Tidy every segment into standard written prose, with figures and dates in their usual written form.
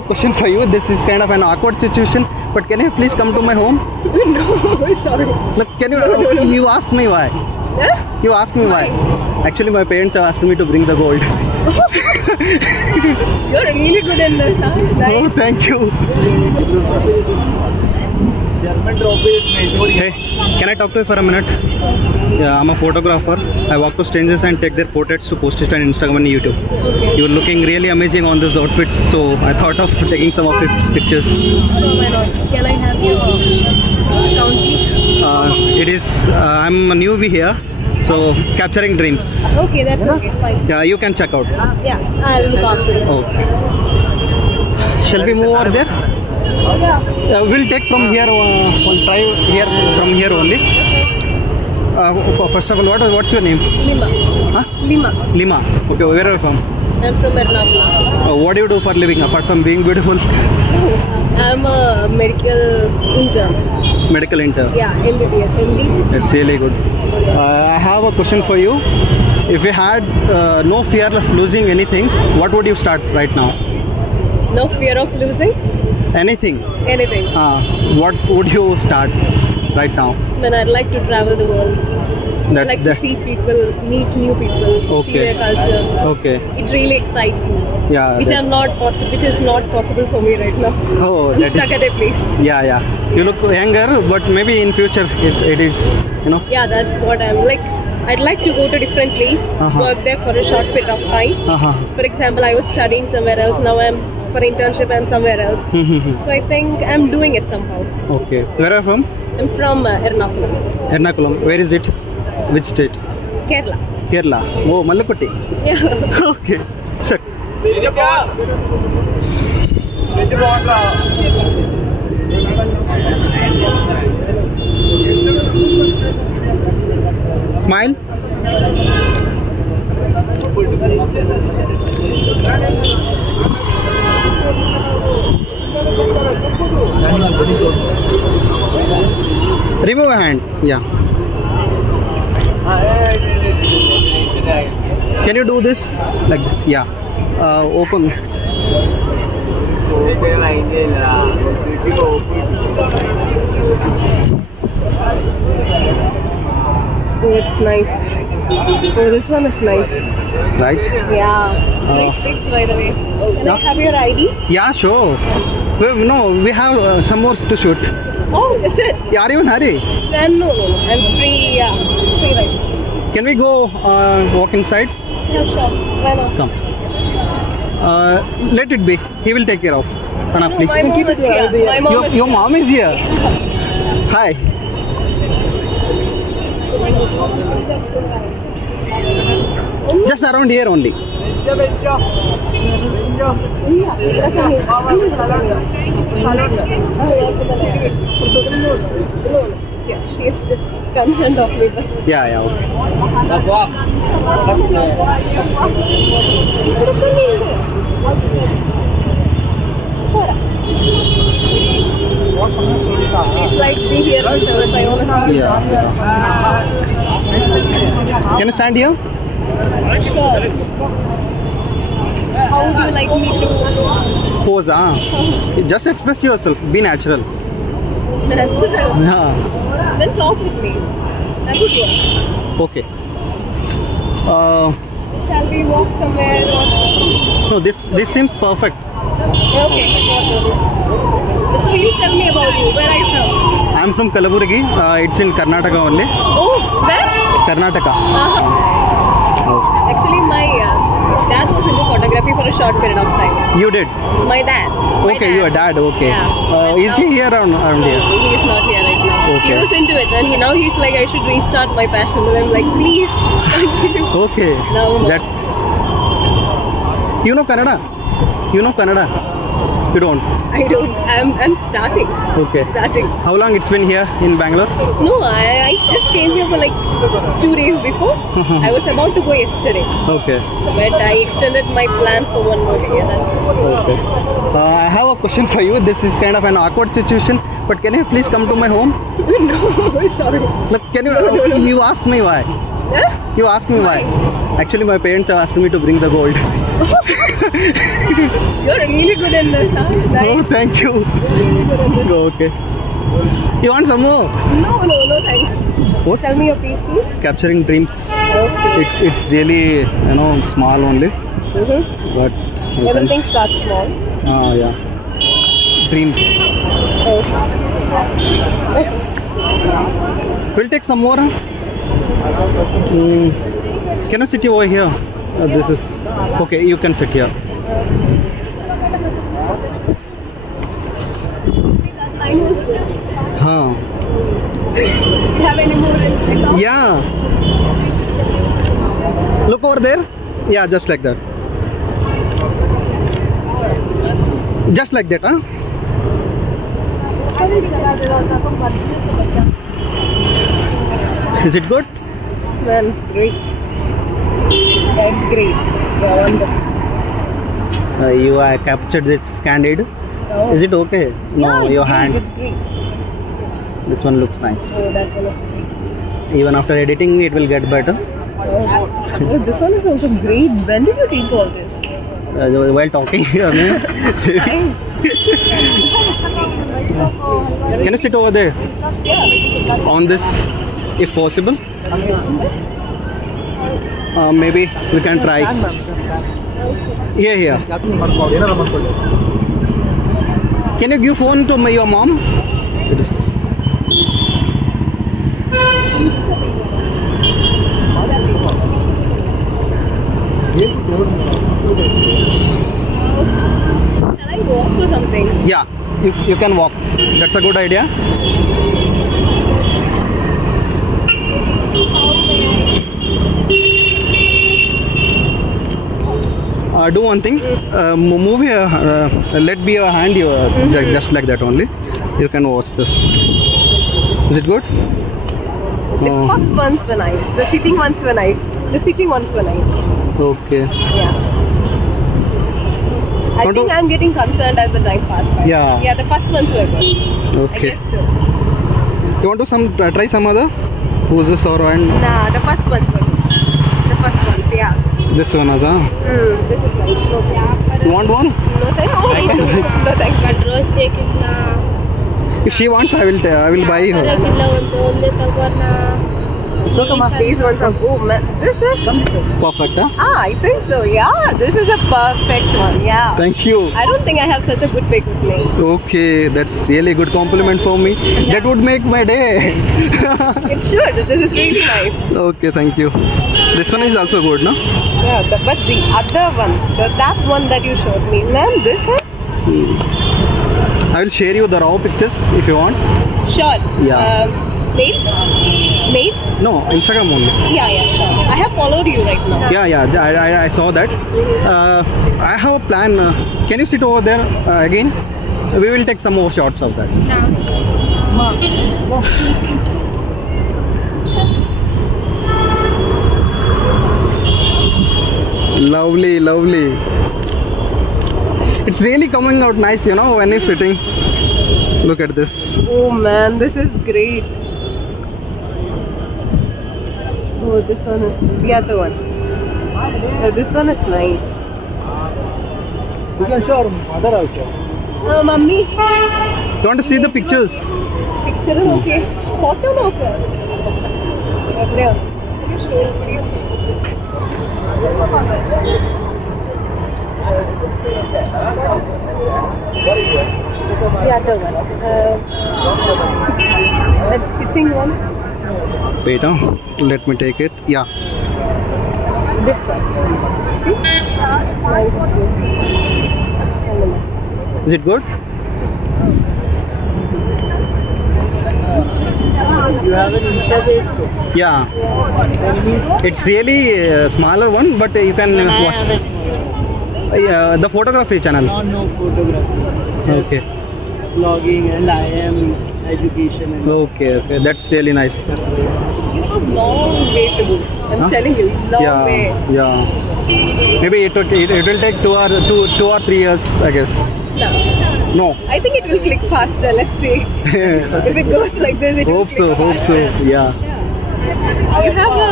a question for you. This is kind of an awkward situation, but can you please come to my home? No, sorry. Look, can you? No. You asked me why. Yeah? You asked me why. Actually, my parents have asked me to bring the gold. You're really good in this, huh? Nice. Oh, thank you. Hey, can I talk to you for a minute? Yeah, I'm a photographer. I walk to strangers and take their portraits to post it on Instagram and YouTube. Okay. You're looking really amazing on these outfits, so I thought of taking some of your pictures. Oh, why not? Can I have your account, please? I'm a newbie here, so capturing dreams. Okay, that's okay. Fine. Yeah, you can check out. Yeah, I'll look after it. Okay. Shall we move over there? Yeah. We'll take from here. Try here from here only. First of all, what's your name? Lima. Huh? Lima. Lima. Okay, where are you from? I'm from Ernakulam. What do you do for living apart from being beautiful? I'm a medical intern. Medical intern. Yeah, MBBS, MD. That's really good. I have a question for you. If you had no fear of losing anything, what would you start right now? No fear of losing Anything. anything. What would you start right now? Then I'd like to travel the world. I'd That's like the- to see people, meet new people, see Okay. their culture. Okay. It really excites me. Yeah. Which is not possible for me right now. Oh, I'm that stuck is. at a place. Yeah. You look younger, but maybe in future it is. Yeah, that's what I'm like. I'd like to go to different place, work there for a short period of time. For example, I was studying somewhere else. Now I'm for internship. I'm somewhere else. So I think I'm doing it somehow. Okay. Where are you from? I'm from Ernakulam, Ernakulam. Where is it? Which state? Kerala. Kerala. Oh, Malakoti. Yeah. Okay. Sir. Smile. Remove a hand. Yeah. Can you do this like this? Yeah. Open. Oh, it's nice. Oh, this one is nice. Right. Yeah. Nice pics, by the way. Can I have your ID? Yeah, sure. We have some more to shoot. Oh, is it? Yeah, are you in a hurry? No. I'm free. Yeah. Free right now. Can we go walk inside? Yeah, sure. Why not? Come. Let it be. He will take care of. Pranav, No, please. my mom is here. My mom is Your mom is here. Hi. Just around here only. Yeah, she is just concerned of me. Bas. Yeah, okay. She's like, be here herself if I want to see you. Yeah. Can you stand here? Sure. How would you like me to Pose, Just express yourself. Be natural. natural? Yeah. Then talk with me. That would work. Okay. Shall we walk somewhere or... No, this seems perfect. Okay. So you tell me about you. Where are you from? I'm from Kalaburagi. It's in Karnataka only. Oh, where? Karnataka. Actually, my dad was into photography for a short period of time. You did? My dad. Okay, your dad. Okay. Yeah. Is he here around here? He is not here right now. Okay. He was into it, and now he's like, I should restart my passion. And I'm like, please continue. Okay. No. That. You know Kannada? You know Kannada? You don't? I don't. I'm starting. Okay. Starting. How long it's been here in Bangalore? No, I just came here for like 2 days before. I was about to go yesterday, Okay. but I extended my plan for 1 more day. That's it. Okay. I have a question for you. This is kind of an awkward situation, but can you please come to my home? No, sorry. Look, can you? No. You asked me why. Huh? You asked me why. Actually, my parents have asked me to bring the gold. You're really good in this, huh? Nice. Oh, thank you. Really good in this. Okay. You want some more? No, thanks. What? Tell me your piece, please. Capturing dreams. Okay. It's really small only, but Everything starts small. yeah. Dreams. Okay. We'll take some more. Huh? Can you sit over here? This is okay. You can sit here. That line was good. Huh. Do you have any more in TikTok? Yeah. Look over there. Yeah, just like that. Just like that, huh? Is it good? Man, it's great. Yeah, it's great. Yeah, wonderful. You captured this candid. Oh. Is it okay? No, Yeah, your it's hand. great, it's great. This one looks nice. Oh, that's honestly. Even after editing, it will get better. Oh, this one is also great. When did you teach all this? While talking here, man. Nice. Can you sit over there? Yeah. On this, if possible. Maybe we can try. Here. Can you give phone to your mom? Shall I walk or something? Yeah, you can walk. That's a good idea. Do one thing. Move here. Let be your hand. Just like that only. You can watch this. Is it good? The first ones were nice. The sitting ones were nice. The sitting ones were nice. Okay. Yeah. I think I'm getting concerned as the time passed by. Yeah. Yeah, the first ones were good. Okay. I guess so. You want to try some other poses or and Nah, the first ones were good. The first ones, yeah. this one as This is nice. Okay. You want one? No thanks. No thanks. If she wants, I will buy her. These ones are oh man. This is Perfect, huh? I think so. Yeah, this is a perfect one. Yeah. Thank you. I don't think I have such a good pic with me. Okay, that's really good compliment for me. That would make my day. It should. This is really nice. Okay, thank you. This one is also good, no? Yeah, but the other one, that one that you showed me, man, this is I will share you the raw pictures if you want. sure. Yeah. Mail? No, Instagram only. Yeah, sure. I have followed you right now. Yeah, I saw that. I have a plan. Can you sit over there again? We will take some more shots of that. Lovely, lovely. It's really coming out nice, when you're sitting. Look at this. Oh man, this is great. Oh, this one is the other one. This one is nice. You can show mother also. Mummy. You want to see the pictures? Picture is okay. Photo no okay. Can you show it, please? The other one. That sitting one. Wait, let me take it. Yeah. This one. See? Is it good? You have an Insta page too? Yeah. It's really a smaller one, but you can watch. The photography channel. No photography. Okay. Vlogging and I am education. And Okay. That's really nice. You have long way to go. I'm telling you, long way. Yeah. Maybe it will take 2 or 3 years, I guess. No. I think it will click faster. Let's see. If it goes like this, it will Hope click so. faster. Yeah. You have a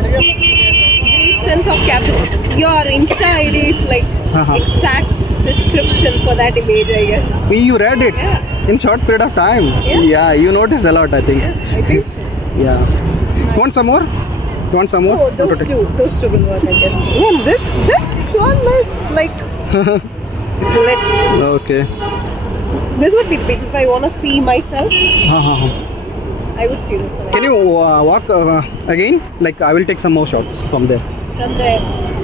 great sense of capture. Your Insta ID is like exact description for that image, I guess. You read it in short period of time. Yeah, you noticed a lot, I think. I think so. Yeah. Want some more? You want some more? Oh, those two will work, I guess. Even this one is like. Let's. Okay. This would be big if I want to see myself. I would see this one. Can you walk again? Like I will take some more shots from there. From there.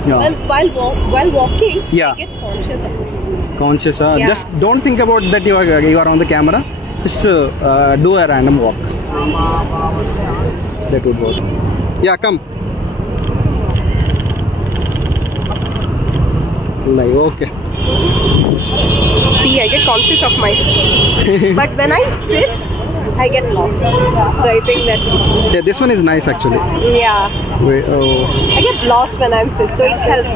Yeah. And while walking, Yeah. I get conscious of this. Conscious. Yeah. Just don't think about that you are on the camera. Just do a random walk. That would work. Yeah, come. Like okay. See, I get conscious of myself. But when I sit, I get lost. So I think that's. Yeah, this one is nice actually. Yeah. Wait, oh. I get lost when I'm sit, so it helps.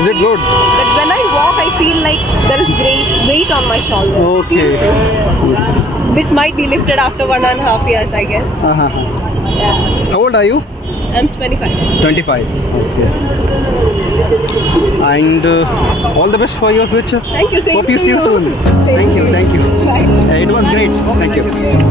Is it good? But when I walk, I feel like there is great weight on my shoulders. Okay. Yeah. Which might be lifted after 1.5 years, I guess. Yeah. How old are you? I'm 25. 25. Okay. And all the best for your future. Thank you. Same Hope you to see you soon. Same Thank to you. Thank you. Bye. It was great. Thank you.